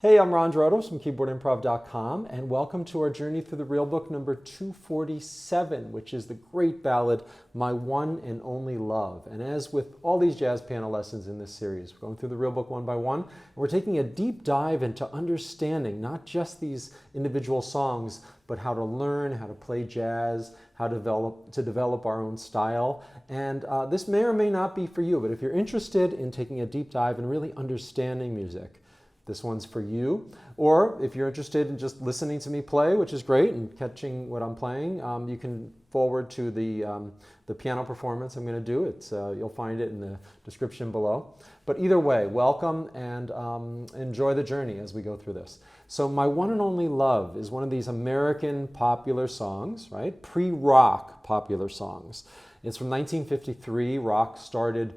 Hey, I'm Ron Drotos from keyboardimprov.com, and welcome to our journey through the real book number 247, which is the great ballad, My One and Only Love. And as with all these jazz piano lessons in this series, we're going through the real book one by one, and we're taking a deep dive into understanding not just these individual songs, but how to learn, how to play jazz, how to develop our own style. And this may or may not be for you, but if you're interested in taking a deep dive and really understanding music, this one's for you. Or if you're interested in just listening to me play, which is great, and catching what I'm playing, you can forward to the piano performance I'm going to do. You'll find it in the description below. But either way, welcome and enjoy the journey as we go through this. So My One and Only Love is one of these American popular songs, right? Pre-rock popular songs. It's from 1953. Rock started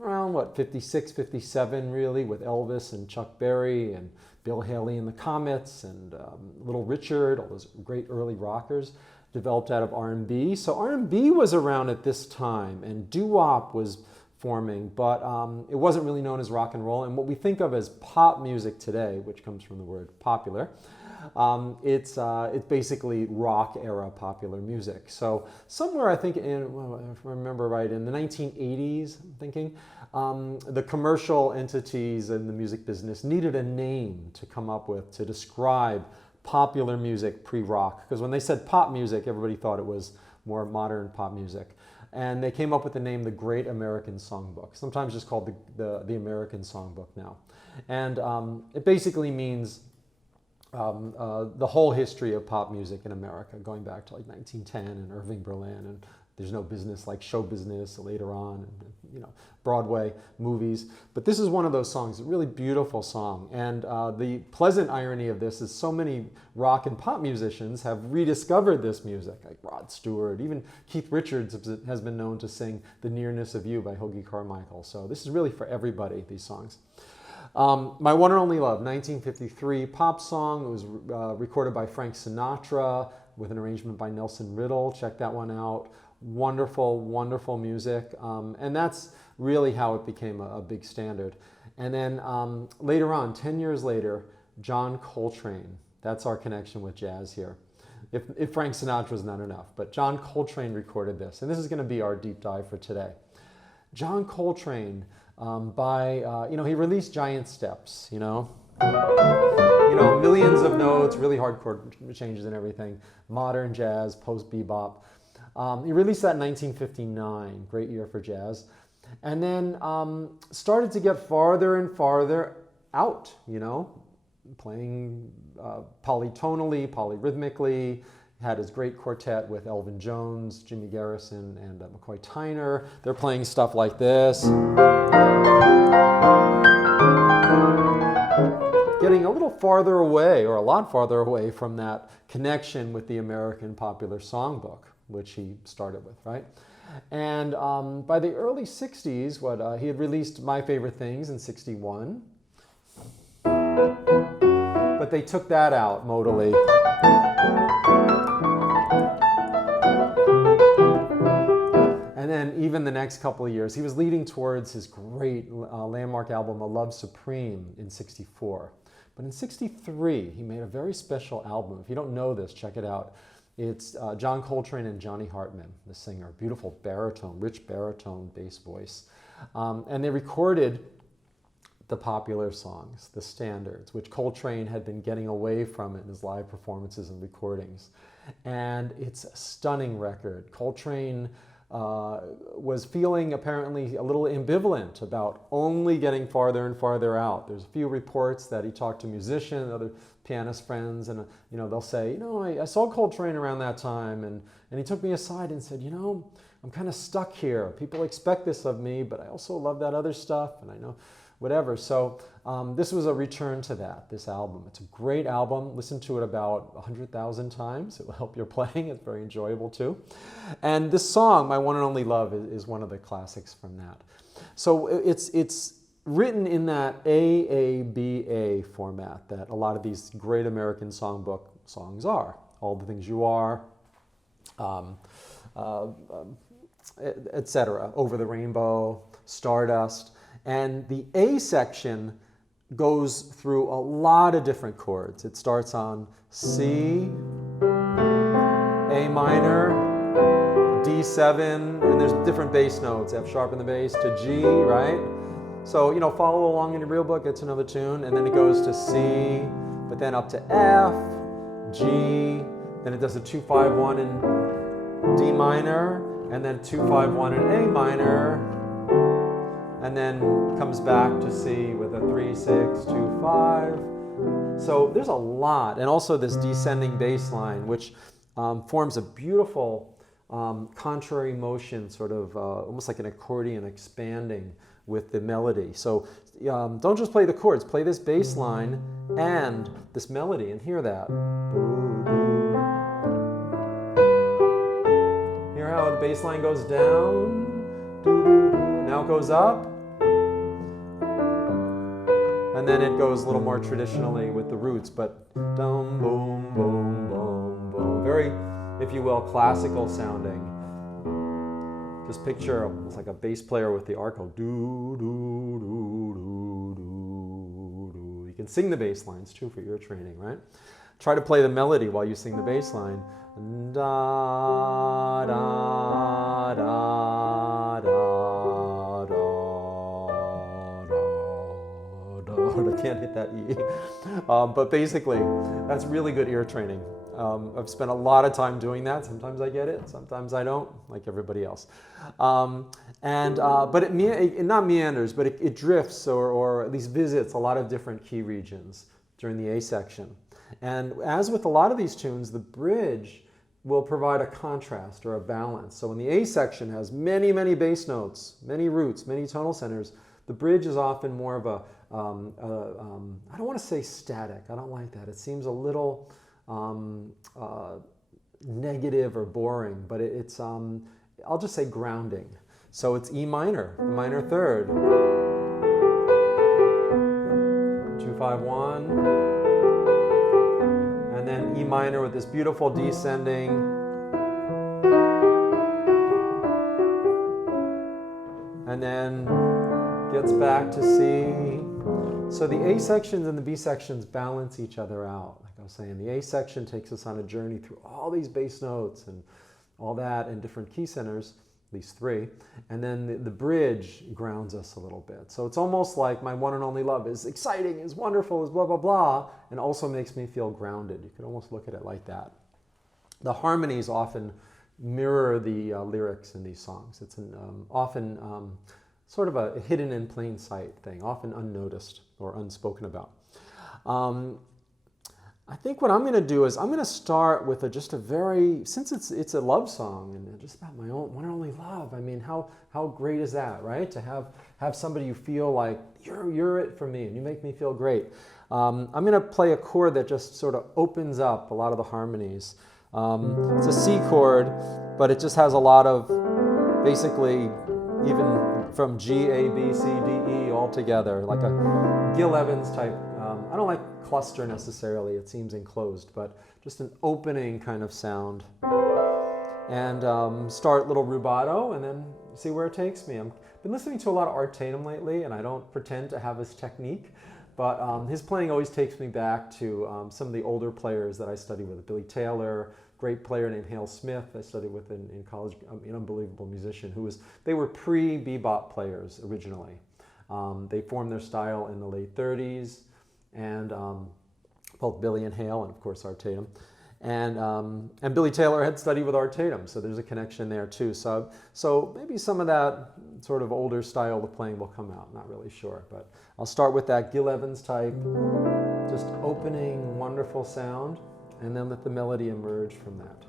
around, 56, 57 really, with Elvis and Chuck Berry and Bill Haley and the Comets and Little Richard, all those great early rockers developed out of R&B. So R&B was around at this time and doo-wop was forming, but it wasn't really known as rock and roll. And what we think of as pop music today, which comes from the word popular, it's basically rock era popular music. So somewhere I think if I remember right, in the 1980s, I'm thinking, the commercial entities in the music business needed a name to come up with to describe popular music pre-rock. Because when they said pop music, everybody thought it was more modern pop music. And they came up with the name the Great American Songbook, sometimes just called the American Songbook now. And it basically means the whole history of pop music in America, going back to like 1910 and Irving Berlin, and There's No Business Like Show Business later on, and Broadway movies. But this is one of those songs, a really beautiful song. And the pleasant irony of this is so many rock and pop musicians have rediscovered this music, like Rod Stewart. Even Keith Richards has been known to sing The Nearness of You by Hoagy Carmichael. So this is really for everybody, these songs. My One and Only Love, 1953 pop song. It was recorded by Frank Sinatra with an arrangement by Nelson Riddle. Check that one out. Wonderful, wonderful music. And that's really how it became a big standard. And then later on, 10 years later, John Coltrane. That's our connection with jazz here. If Frank Sinatra's not enough. But John Coltrane recorded this. And this is going to be our deep dive for today. John Coltrane, he released Giant Steps, millions of notes, really hard chord changes and everything, modern jazz, post-bebop. He released that in 1959, great year for jazz, and then started to get farther and farther out, playing polytonally, polyrhythmically. Had his great quartet with Elvin Jones, Jimmy Garrison, and McCoy Tyner. They're playing stuff like this. Getting a little farther away, or a lot farther away, from that connection with the American Popular Songbook, which he started with, right? And by the early 60s, he had released My Favorite Things in 61. But they took that out modally. And then even the next couple of years, he was leading towards his great landmark album, A Love Supreme, in 64. But in 63, he made a very special album. If you don't know this, check it out. It's John Coltrane and Johnny Hartman, the singer. Beautiful baritone, rich baritone bass voice. And they recorded the popular songs, the standards, which Coltrane had been getting away from in his live performances and recordings. And it's a stunning record. Coltrane was feeling apparently a little ambivalent about only getting farther and farther out. There's a few reports that he talked to musicians, other pianist friends, and they'll say, I saw Coltrane around that time, and he took me aside and said, I'm kind of stuck here. People expect this of me, but I also love that other stuff, and I know whatever. So this was a return to that, this album. It's a great album. Listen to it about 100,000 times. It will help your playing. It's very enjoyable too. And this song, My One and Only Love, is one of the classics from that. So it's written in that AABA format that a lot of these great American songbook songs are. All the Things You Are, etc. Over the Rainbow, Stardust. And the A section goes through a lot of different chords. It starts on C, A minor, D7, and there's different bass notes, F sharp in the bass, to G, right? So, you know, follow along in your real book, it's another tune, and then it goes to C, but then up to F, G, then it does a 2-5-1 in D minor, and then 2-5-1 in A minor, and then comes back to C with a 3-6-2-5. So there's a lot, and also this descending bass line, which forms a beautiful contrary motion, sort of almost like an accordion expanding with the melody. So don't just play the chords, play this bass line and this melody, and hear that. Hear how the bass line goes down, now it goes up, and then it goes a little more traditionally with the roots, but dum, boom, boom, boom, boom. Very, if you will, classical sounding. Just picture almost like a bass player with the arco. Do, do, do, do, do, do. You can sing the bass lines too for ear training, right? Try to play the melody while you sing the bass line. Da, da, da, da, da, da, da. I can't hit that E. But basically, that's really good ear training. I've spent a lot of time doing that. Sometimes I get it, sometimes I don't, like everybody else. But it not meanders, but it drifts or at least visits a lot of different key regions during the A section. And as with a lot of these tunes, the bridge will provide a contrast or a balance. So when the A section has many, many bass notes, many roots, many tonal centers, the bridge is often more of a, I don't want to say static, I don't like that. It seems a little negative or boring, but it's, I'll just say grounding. So it's E minor, the minor third, 2-5-1, and then E minor with this beautiful descending, and then gets back to C. So the A sections and the B sections balance each other out. Like I was saying, the A section takes us on a journey through all these bass notes and all that and different key centers, at least three, and then the bridge grounds us a little bit. So it's almost like My One and Only Love is exciting, is wonderful, is blah, blah, blah, and also makes me feel grounded. You could almost look at it like that. The harmonies often mirror the lyrics in these songs. It's often sort of a hidden in plain sight thing, often unnoticed or unspoken about. I think what I'm going to do is I'm going to start with just a very, since it's a love song and just about my own one and only love. I mean, how great is that, right? To have somebody you feel like you're it for me and you make me feel great. I'm going to play a chord that just sort of opens up a lot of the harmonies. It's a C chord, but it just has a lot of basically even from G, A, B, C, D, E all together, like a Gil Evans type. I don't like cluster necessarily, it seems enclosed, but just an opening kind of sound. And start little rubato and then see where it takes me. I've been listening to a lot of Art Tatum lately, and I don't pretend to have his technique, but his playing always takes me back to some of the older players that I studied with. Billy Taylor, great player named Hale Smith I studied with in college, an unbelievable musician they were pre-bebop players originally. They formed their style in the late 30s, and both Billy and Hale, and of course Art Tatum. And Billy Taylor had studied with Art Tatum, so there's a connection there too. So maybe some of that sort of older style of playing will come out, not really sure. But I'll start with that Gil Evans type, just opening, wonderful sound, and then let the melody emerge from that.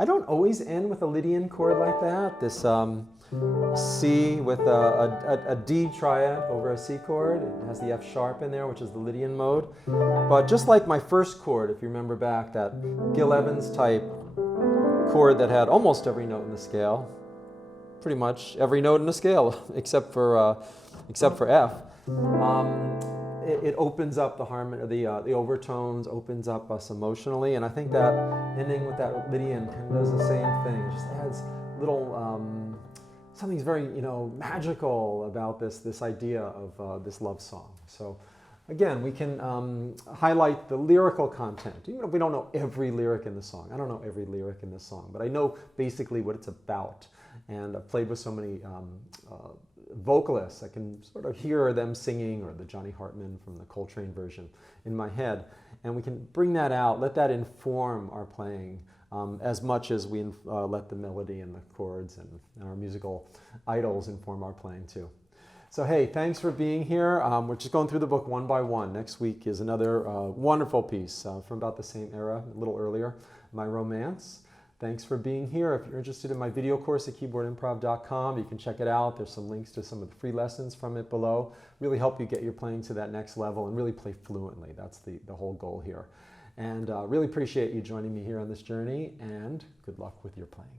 I don't always end with a Lydian chord like that. This C with a D triad over a C chord. It has the F sharp in there, which is the Lydian mode. But just like my first chord, if you remember back, that Gil Evans type chord that had almost every note in the scale, pretty much every note in the scale except for F. It opens up the harmony, the overtones, opens up us emotionally, and I think that ending with that Lydian kind of does the same thing. It just adds little something's very magical about this idea of this love song. So again, we can highlight the lyrical content. Even if we don't know every lyric in the song, I don't know every lyric in this song, but I know basically what it's about. And I've played with so many vocalists, I can sort of hear them singing, or the Johnny Hartman from the Coltrane version in my head. And we can bring that out, let that inform our playing as much as we let the melody and the chords and our musical idols inform our playing too. So hey, thanks for being here. We're just going through the book one by one. Next week is another wonderful piece from about the same era, a little earlier, My Romance. Thanks for being here. If you're interested in my video course at keyboardimprov.com, you can check it out. There's some links to some of the free lessons from it below. Really help you get your playing to that next level and really play fluently. That's the whole goal here. And really appreciate you joining me here on this journey, and good luck with your playing.